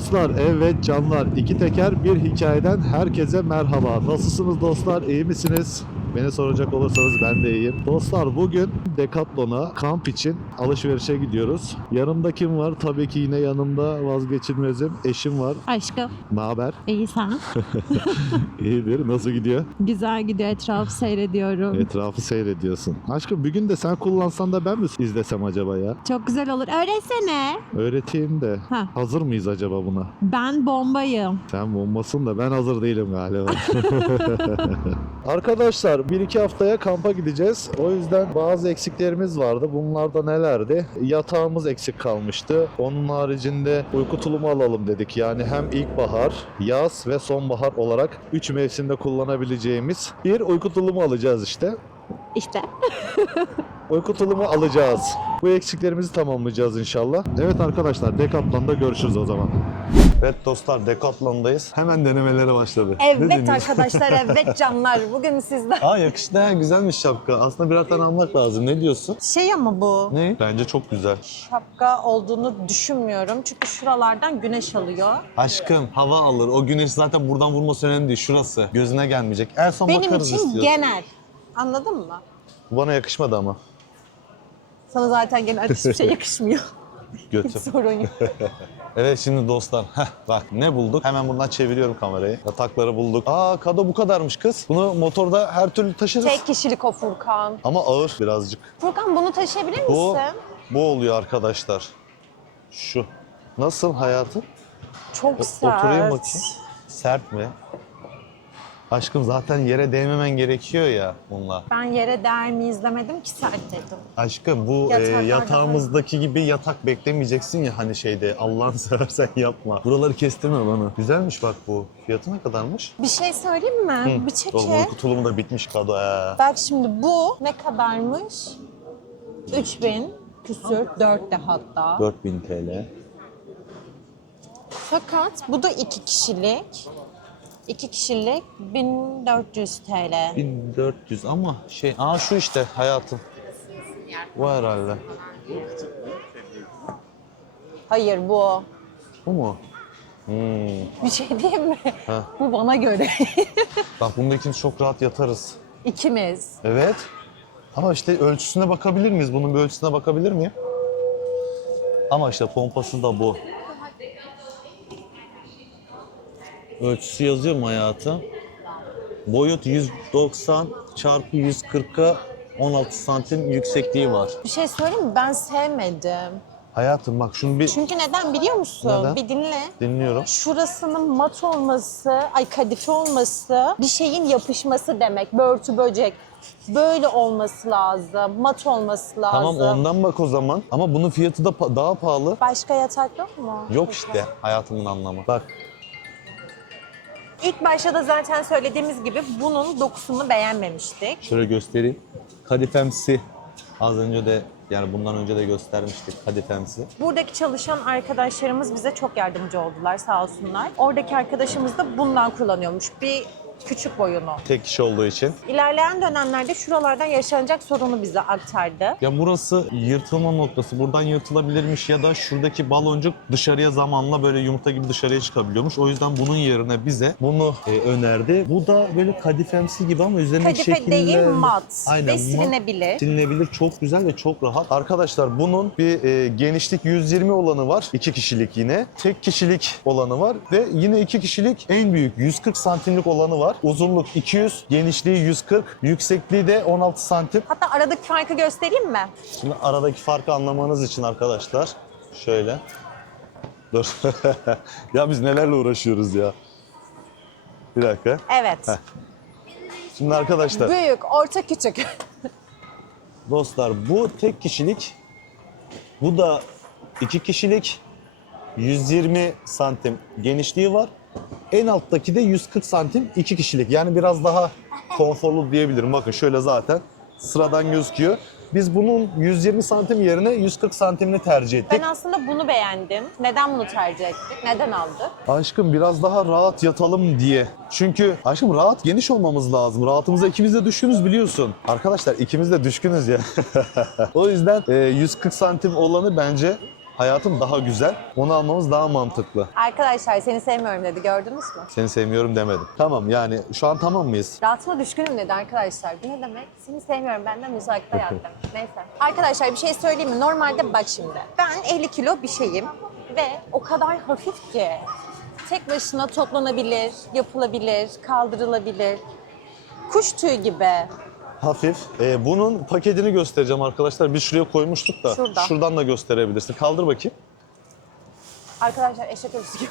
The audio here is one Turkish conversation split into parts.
dostlar, evet canlar. İki teker bir hikayeden herkese merhaba. Nasılsınız dostlar? İyi misiniz? Beni soracak olursanız ben de iyiyim. Dostlar bugün Decathlon'a kamp için alışverişe gidiyoruz. Yanımda kim var? Tabii ki yine yanımda vazgeçilmezim. Eşim var. Aşkım Ne haber? iyi sen. İyidir. Nasıl gidiyor? Güzel gidiyor etrafı seyrediyorum. Etrafı seyrediyorsun. Aşkım bir gün de sen kullansan da ben mi izlesem acaba ya? Çok güzel olur. Öğretsene. Öğreteyim de. Ha. Hazır mıyız acaba buna? Ben bombayım. Sen bombasın da ben hazır değilim galiba. Arkadaşlar bir iki haftaya kampa gideceğiz. O yüzden bazı eksiklerimiz vardı. Bunlar da nelerdi? Yatağımız eksik kalmıştı. Onun haricinde uyku tulumu alalım dedik. Yani hem ilkbahar, yaz ve sonbahar olarak 3 mevsimde kullanabileceğimiz bir uyku tulumu alacağız işte. İşte. Uyku tulumu alacağız. Bu eksiklerimizi tamamlayacağız inşallah. Evet arkadaşlar Decathlon'da görüşürüz o zaman. Evet dostlar Decathlon'dayız. Hemen denemelere başladı. Evet arkadaşlar, evet canlar. Bugün sizden. Aa yakıştı ha güzelmiş şapka. Aslında birer tane almak lazım. Ne diyorsun? Şey ama bu, Ne? Bence çok güzel. şapka olduğunu düşünmüyorum. Çünkü şuralardan güneş alıyor. Aşkım hava alır. O güneş zaten buradan vurması önemli değil. Şurası. Gözüne gelmeyecek. En son Benim bakarız için istiyorsan. genel. Anladın mı? Bu Bana yakışmadı ama. Sana zaten genel hiçbir şey yakışmıyor. Hiç Götü. sorun yok. Evet şimdi dostlar. Heh, bak ne bulduk? Hemen buradan çeviriyorum kamerayı. Yatakları bulduk. Aa kado bu kadarmış kız. Bunu motorda her türlü taşırız. Tek kişilik o Furkan. Ama ağır birazcık. Furkan bunu taşıyabilir misin? bu oluyor arkadaşlar. Şu. Nasıl hayatım? Çok sert. Oturayım bakayım. Sert mi? Aşkım zaten yere değmemen gerekiyor ya bununla. Ben yere değer mi izlemedim ki sert dedim. Aşkım bu e, Yataklarda yatağımızdaki gibi yatak beklemeyeceksin ya hani şeyde Allah'ını seversen yapma. Buraları kestirme bana. Güzelmiş bak bu. Fiyatı ne kadarmış? Bir şey söyleyeyim mi? Hı. Bir çeki. Oğlum uyku tulumu da bitmiş kado ha. Bak şimdi bu ne kadarmış? 3000 küsür, 4 de hatta. 4000 TL. Fakat bu da iki kişilik. İki kişilik 1400 TL. 1400 ama şey, aa şu işte hayatım. Bu herhalde. Hayır bu. Bu mu? Hmm. Bir şey diyeyim mi? Ha. Bu bana göre. Bak bunda ikimiz çok rahat yatarız. İkimiz. Evet. Ama işte ölçüsüne bakabilir miyiz? Bunun bir ölçüsüne bakabilir miyim? Ama işte pompası da bu. Ölçüsü yazıyor mu hayatım? Boyut 190 çarpı 140'a 16 santim yüksekliği var. Bir şey söyleyeyim mi? Ben sevmedim. Hayatım bak şunu bir Çünkü neden biliyor musun? Neden? Bir dinle. dinliyorum. Şurasının mat olması, ay kadife olması bir şeyin yapışması demek. Börtü böcek. Böyle olması lazım. Mat olması lazım. Tamam ondan bak o zaman. Ama bunun fiyatı da pa- daha pahalı. Başka yatak yok mu? Yok işte hayatımın anlamı. Bak İlk başta da zaten söylediğimiz gibi bunun dokusunu beğenmemiştik. Şöyle göstereyim. Kadifemsi. Az önce de yani bundan önce de göstermiştik kadifemsi. Buradaki çalışan arkadaşlarımız bize çok yardımcı oldular sağ olsunlar. Oradaki arkadaşımız da bundan kullanıyormuş. Bir küçük boyunu. Tek kişi olduğu için. İlerleyen dönemlerde şuralardan yaşanacak sorunu bize aktardı. Ya burası yırtılma noktası. Buradan yırtılabilirmiş ya da şuradaki baloncuk dışarıya zamanla böyle yumurta gibi dışarıya çıkabiliyormuş. O yüzden bunun yerine bize bunu e, önerdi. Bu da böyle kadifemsi gibi ama üzerindeki Kadife şekiller... değil mat Aynen, ve mat. silinebilir. Silinebilir, çok güzel ve çok rahat. Arkadaşlar bunun bir e, genişlik 120 olanı var. 2 kişilik yine. Tek kişilik olanı var ve yine 2 kişilik en büyük 140 santimlik olanı var. Uzunluk 200, genişliği 140, yüksekliği de 16 santim. Hatta aradaki farkı göstereyim mi? Şimdi aradaki farkı anlamanız için arkadaşlar şöyle. Dur. ya biz nelerle uğraşıyoruz ya. Bir dakika. Evet. Şimdi arkadaşlar Büyük, orta, küçük. Dostlar bu tek kişilik. Bu da iki kişilik. 120 santim genişliği var. En alttaki de 140 santim iki kişilik. Yani biraz daha konforlu diyebilirim. Bakın şöyle zaten sıradan gözüküyor. Biz bunun 120 santim yerine 140 santimini tercih ettik. Ben aslında bunu beğendim. Neden bunu tercih ettik? Neden aldık? Aşkım biraz daha rahat yatalım diye. Çünkü aşkım rahat geniş olmamız lazım. Rahatımıza ikimiz de düşkünüz biliyorsun. Arkadaşlar ikimiz de düşkünüz ya. o yüzden e, 140 santim olanı bence hayatım daha güzel. Onu almamız daha mantıklı. Arkadaşlar seni sevmiyorum dedi gördünüz mü? Seni sevmiyorum demedim. Tamam yani şu an tamam mıyız? Rahatıma düşkünüm dedi arkadaşlar. Bu ne demek? Seni sevmiyorum benden uzakta yat demek. Neyse. Arkadaşlar bir şey söyleyeyim mi? Normalde bak şimdi. Ben 50 kilo bir şeyim ve o kadar hafif ki tek başına toplanabilir, yapılabilir, kaldırılabilir. Kuş tüyü gibi. Hafif. Ee, bunun paketini göstereceğim arkadaşlar. Biz şuraya koymuştuk da. Şurada. Şuradan da gösterebilirsin. Kaldır bakayım. Arkadaşlar eşek ölüsü gibi.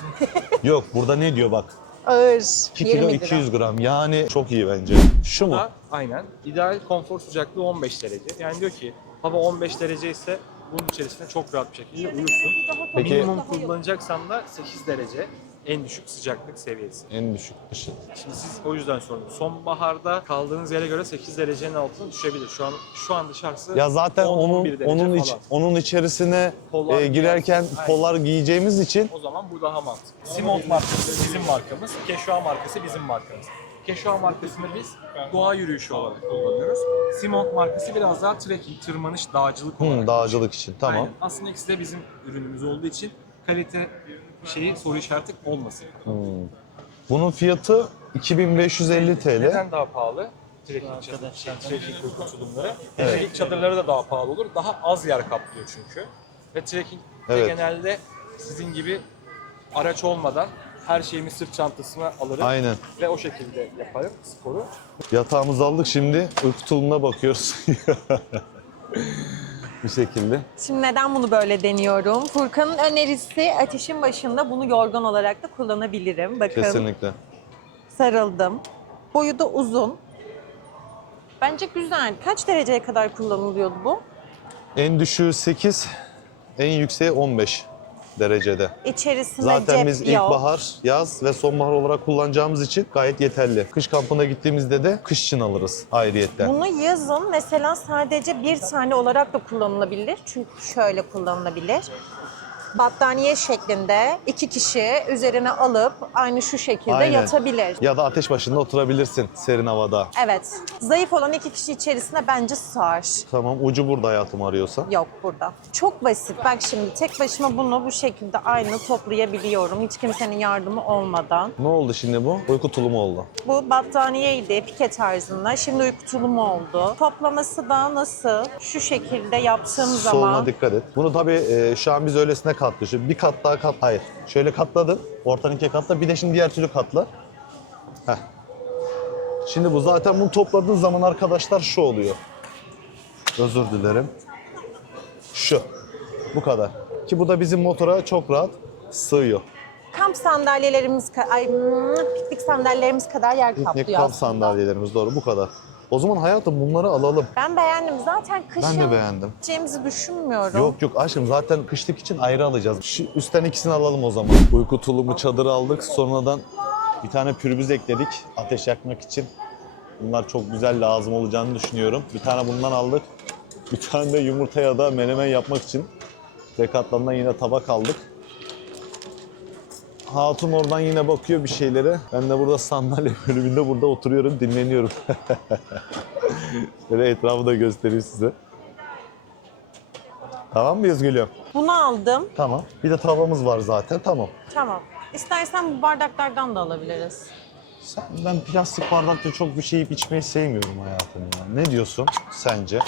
Yok burada ne diyor bak. Ağır. 2 kilo 20 lira. 200 gram. Yani çok iyi bence. Şu mu? Aynen. İdeal konfor sıcaklığı 15 derece. Yani diyor ki hava 15 derece ise bunun içerisinde çok rahat bir şekilde uyursun. Peki- Minimum kullanacaksan da 8 derece en düşük sıcaklık seviyesi. En düşük dışı. Şimdi siz o yüzden sordum. Sonbaharda kaldığınız yere göre 8 derecenin altına düşebilir. Şu an şu an dışarısı Ya zaten 10, onun 11 derece onun iç, falan. onun içerisine Polar e, girerken giyersin. polar giyeceğimiz için O zaman bu daha mantıklı. Simont markası bizim markamız, Keşua markası bizim markamız. Keşua markasını biz doğa yürüyüşü olarak kullanıyoruz. Simont markası biraz daha trekking, tırmanış, dağcılık olarak. Hı, dağcılık için tamam. Aynen. Aslında ikisi de bizim ürünümüz olduğu için kalite şeyi soru işareti olmasın. Bunun fiyatı 2550 TL. Neden daha pahalı? Trekking, çadır, şey, trekking uyku tulumları. Trekking çadırları da daha pahalı olur. Daha az yer kaplıyor çünkü. Ve trekkingde Evet. genelde sizin gibi araç olmadan her şeyimi sırt çantasına alırım. Aynen. Ve o şekilde yaparım sporu. Yatağımızı aldık şimdi uyku tulumuna bakıyoruz. Bu şekilde. Şimdi neden bunu böyle deniyorum? Furkan'ın önerisi ateşin başında bunu yorgan olarak da kullanabilirim. Bakın Kesinlikle. sarıldım. Boyu da uzun. Bence güzel. Kaç dereceye kadar kullanılıyordu bu? En düşüğü 8, en yükseği 15 derecede. İçerisinde Zaten cep biz yok. ilkbahar, yaz ve sonbahar olarak kullanacağımız için gayet yeterli. Kış kampına gittiğimizde de kış için alırız ayrıyetten. Bunu yazın mesela sadece bir tane olarak da kullanılabilir. Çünkü şöyle kullanılabilir. Battaniye şeklinde iki kişi üzerine alıp aynı şu şekilde Aynen. yatabilir. Ya da ateş başında oturabilirsin serin havada. Evet. Zayıf olan iki kişi içerisinde bence sığar. Tamam ucu burada hayatım arıyorsa. Yok burada. Çok basit. Bak şimdi tek başıma bunu bu şekilde aynı toplayabiliyorum. Hiç kimsenin yardımı olmadan. Ne oldu şimdi bu? Uyku tulumu oldu. Bu battaniyeydi pike tarzında. Şimdi uyku tulumu oldu. Toplaması da nasıl? Şu şekilde yaptığım Soluna zaman dikkat et. Bunu tabii e, şu an biz öylesine katlıyoruz. Şimdi Bir kat daha kat. Hayır. Şöyle katladın. Ortadan ikiye katla. Bir de şimdi diğer türlü katla. Heh. Şimdi bu zaten bunu topladığın zaman arkadaşlar şu oluyor. Özür dilerim. Şu. Bu kadar. Ki bu da bizim motora çok rahat sığıyor. kamp sandalyelerimiz, ay, hmm, piknik sandalyelerimiz kadar yer Piknik kaplıyor kamp aslında. sandalyelerimiz doğru bu kadar. O zaman hayatım bunları alalım. Ben beğendim. Zaten kışın Ben de beğendim. gideceğimizi düşünmüyorum. Yok yok aşkım zaten kışlık için ayrı alacağız. Şu üstten ikisini alalım o zaman. Uyku tulumu çadırı aldık. Sonradan bir tane pürbüz ekledik ateş yakmak için. Bunlar çok güzel lazım olacağını düşünüyorum. Bir tane bundan aldık. Bir tane de yumurta ya da menemen yapmak için Decathlon'dan yine tabak aldık. Hatun oradan yine bakıyor bir şeylere. Ben de burada sandalye bölümünde burada oturuyorum, dinleniyorum. Böyle etrafı da göstereyim size. Tamam mıyız gülüm? Bunu aldım. Tamam. Bir de tavamız var zaten. Tamam. Tamam. İstersen bu bardaklardan da alabiliriz. Sen, ben plastik bardakta çok bir şey yiyip içmeyi sevmiyorum hayatım ya. Ne diyorsun sence?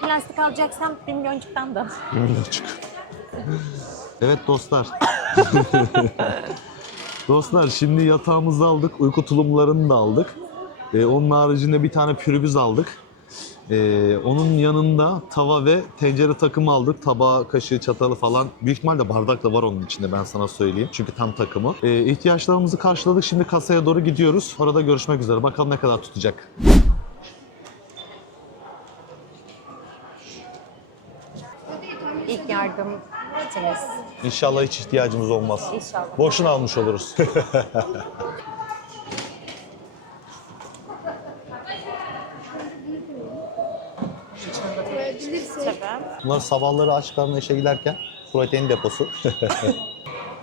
Plastik alacaksan bir milyoncuktan da. Bir milyonçuk. evet dostlar. dostlar şimdi yatağımızı aldık. Uyku tulumlarını da aldık. Ee, onun haricinde bir tane pürübüz aldık. Ee, onun yanında tava ve tencere takımı aldık. Tabağı, kaşığı, çatalı falan. Büyük ihtimalle bardak da var onun içinde ben sana söyleyeyim. Çünkü tam takımı. Ee, ihtiyaçlarımızı karşıladık. Şimdi kasaya doğru gidiyoruz. Orada görüşmek üzere. Bakalım ne kadar tutacak. İlk yardım kitimiz. İnşallah hiç ihtiyacımız olmaz. İnşallah. Boşuna almış oluruz. Bunlar sabahları aç karnına işe giderken protein deposu.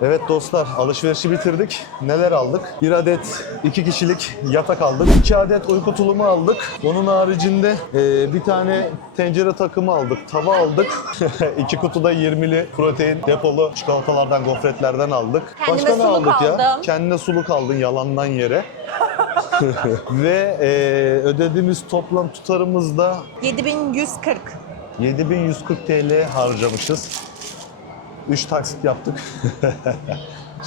Evet dostlar alışverişi bitirdik. Neler aldık? Bir adet iki kişilik yatak aldık. iki adet uyku tulumu aldık. Onun haricinde e, bir tane tencere takımı aldık. Tava aldık. iki kutuda 20'li protein depolu çikolatalardan, gofretlerden aldık. Kendime Başka ne aldık ya? aldım. Kendine suluk aldın yalandan yere. Ve e, ödediğimiz toplam tutarımızda 7140. 7140 TL harcamışız. 3 taksit yaptık.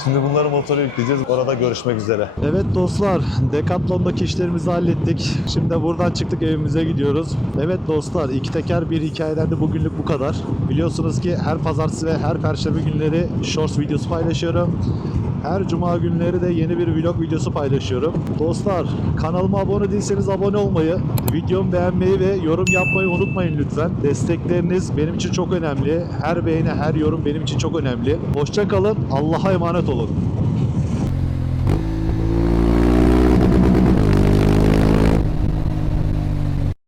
Şimdi bunları motora yükleyeceğiz. Orada görüşmek üzere. Evet dostlar, Decathlon'daki işlerimizi hallettik. Şimdi buradan çıktık evimize gidiyoruz. Evet dostlar, iki teker bir hikayeden de bugünlük bu kadar. Biliyorsunuz ki her pazartesi ve her perşembe günleri shorts videosu paylaşıyorum. Her cuma günleri de yeni bir vlog videosu paylaşıyorum. Dostlar kanalıma abone değilseniz abone olmayı, videomu beğenmeyi ve yorum yapmayı unutmayın lütfen. Destekleriniz benim için çok önemli. Her beğeni, her yorum benim için çok önemli. Hoşça kalın. Allah'a emanet olun.